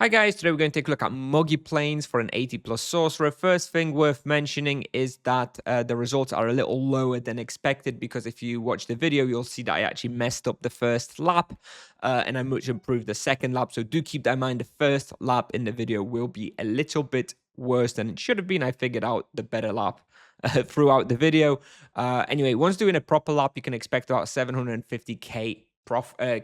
Hi guys, today we're going to take a look at Muggy planes for an 80 plus sorcerer. First thing worth mentioning is that the results are a little lower than expected because if you watch the video, you'll see that I actually messed up the first lap and I much improved the second lap. So do keep that in mind. The first lap in the video will be a little bit worse than it should have been. I figured out the better lap throughout the video. Anyway, once doing a proper lap, you can expect about 750k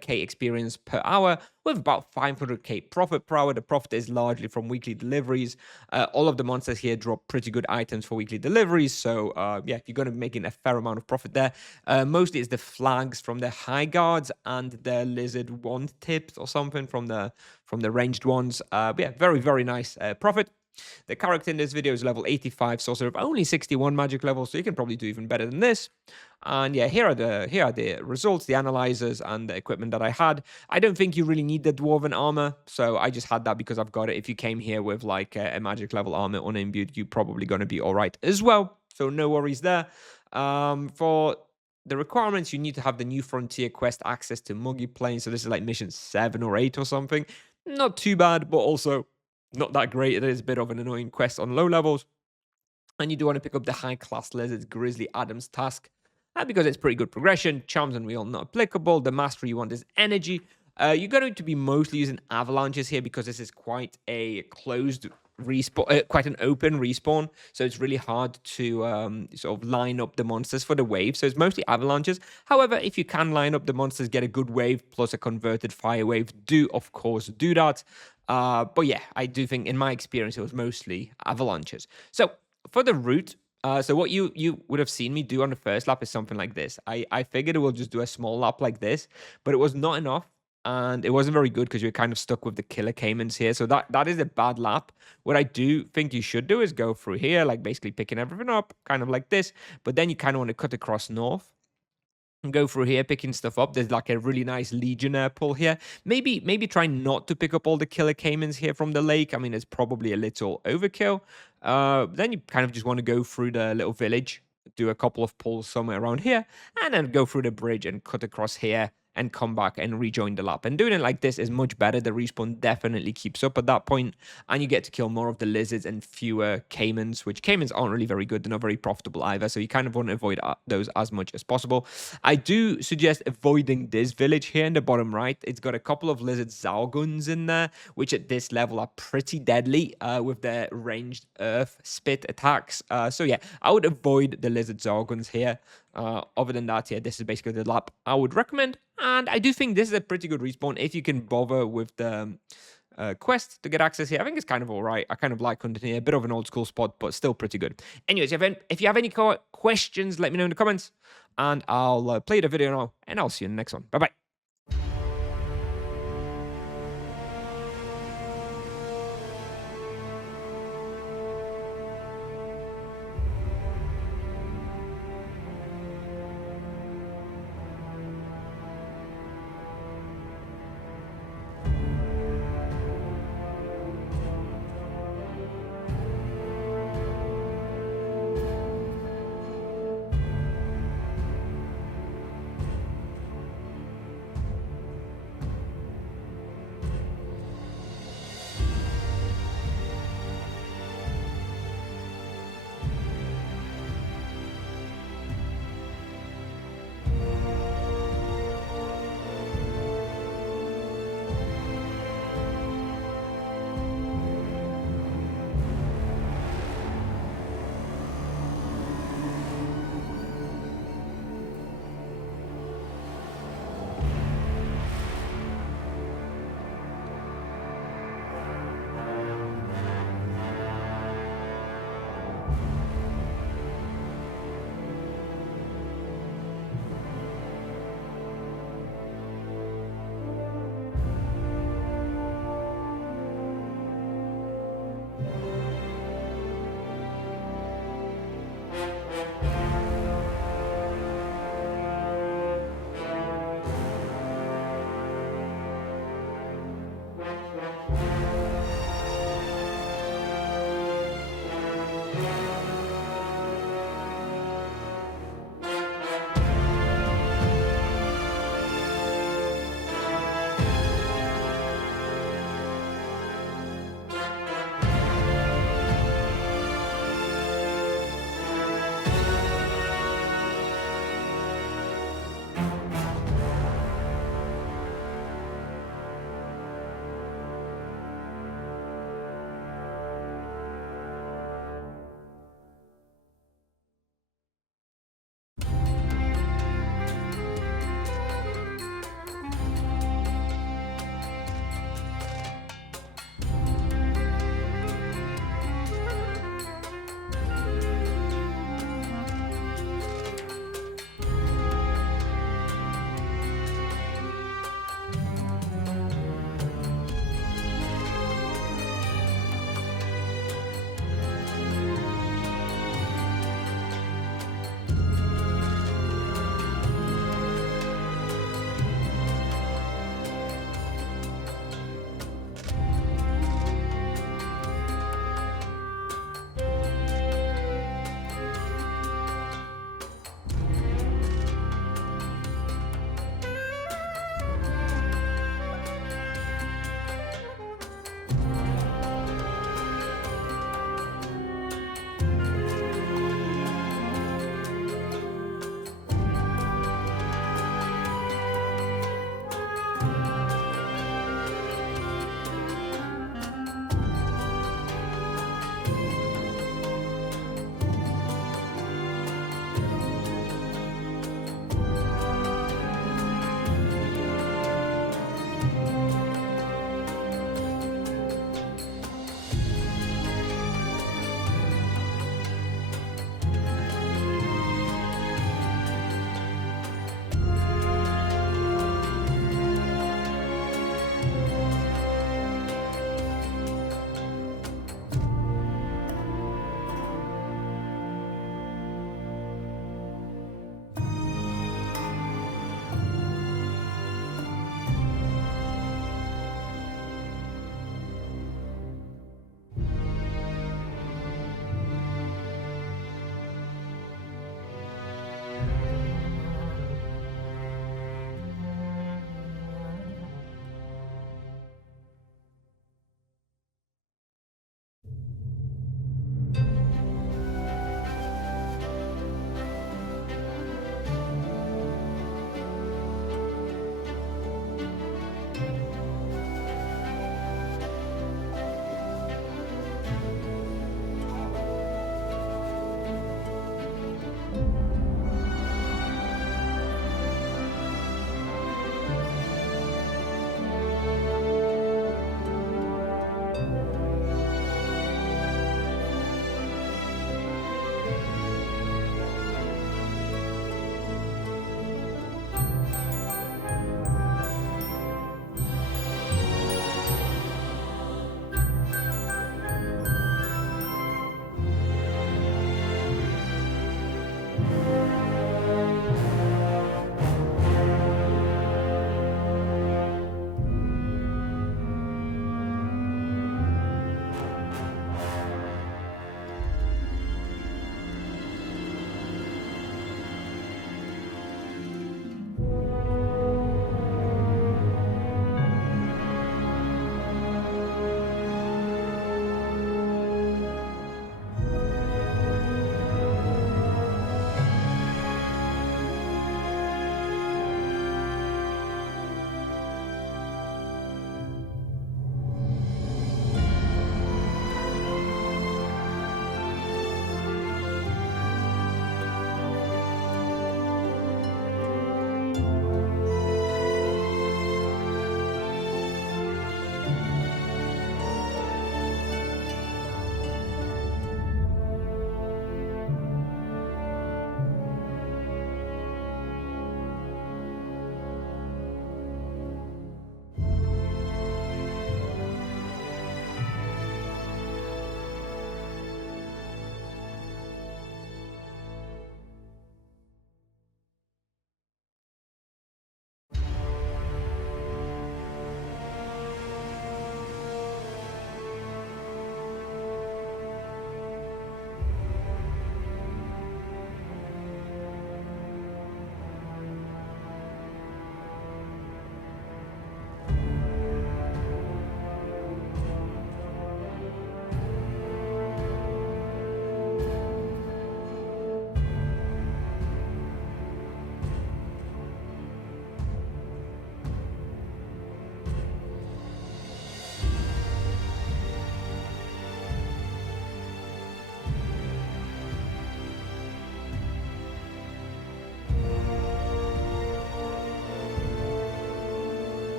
K experience per hour with about 500k profit per hour. The profit is largely from weekly deliveries. All of the monsters here drop pretty good items for weekly deliveries. So yeah, you're going to be making a fair amount of profit there. Mostly it's the flags from the high guards and the lizard wand tips or something from the ranged ones. Yeah, very nice profit. The character in this video is level 85, sorcerer of only 61 magic levels, so you can probably do even better than this. And yeah, here are the results, the analyzers, and the equipment that I had. I don't think you really need the dwarven armor, so I just had that because I've got it. If you came here with like a magic level armor unimbued, you're probably going to be all right as well. So no worries there. For the requirements, you need to have the New Frontier quest access to Muggy Plains. So this is like mission 7 or 8 or something. Not too bad, but also not that great. It is a bit of an annoying quest on low levels. And you do want to pick up the high class lizards Grizzly Adams task because it's pretty good progression. Charms and Wheel not applicable. The mastery you want is energy. You're going to be mostly using avalanches here because this is quite a closed respawn, quite an open respawn. So it's really hard to sort of line up the monsters for the wave. So it's mostly avalanches. However, if you can line up the monsters, get a good wave plus a converted fire wave, do of course do that. But yeah, I do think in my experience, it was mostly avalanches. So for the route, so what you would have seen me do on the first lap is something like this. I figured it will just do a small lap like this, but it was not enough. And it wasn't very good because you're kind of stuck with the killer caimans here. So that is a bad lap. What I do think you should do is go through here, like basically picking everything up, kind of like this. But then you kind of want to cut across north and go through here picking stuff up. There's like a really nice legionnaire pull here. Maybe try not to pick up all the killer caimans here from the lake. I mean, it's probably a little overkill. Then you kind of just want to go through the little village, do a couple of pulls somewhere around here, and then go through the bridge and cut across here and come back and rejoin the lap. And doing it like this is much better. The respawn definitely keeps up at that point, and you get to kill more of the lizards and fewer caimans, which caimans aren't really very good. They're not very profitable either, so you kind of want to avoid those as much as possible. I do suggest avoiding this village here in the bottom right. It's got a couple of lizard Zalguns in there, which at this level are pretty deadly with their ranged earth spit attacks. So yeah, I would avoid the lizard Zalguns here. Other than that, yeah, this is basically the lap I would recommend. And I do think this is a pretty good respawn if you can bother with the quest to get access here. I think it's kind of all right. I kind of like hunting here. A bit of an old school spot, but still pretty good. Anyways, if you have any questions, let me know in the comments. And I'll play the video now, and I'll see you in the next one. Bye-bye.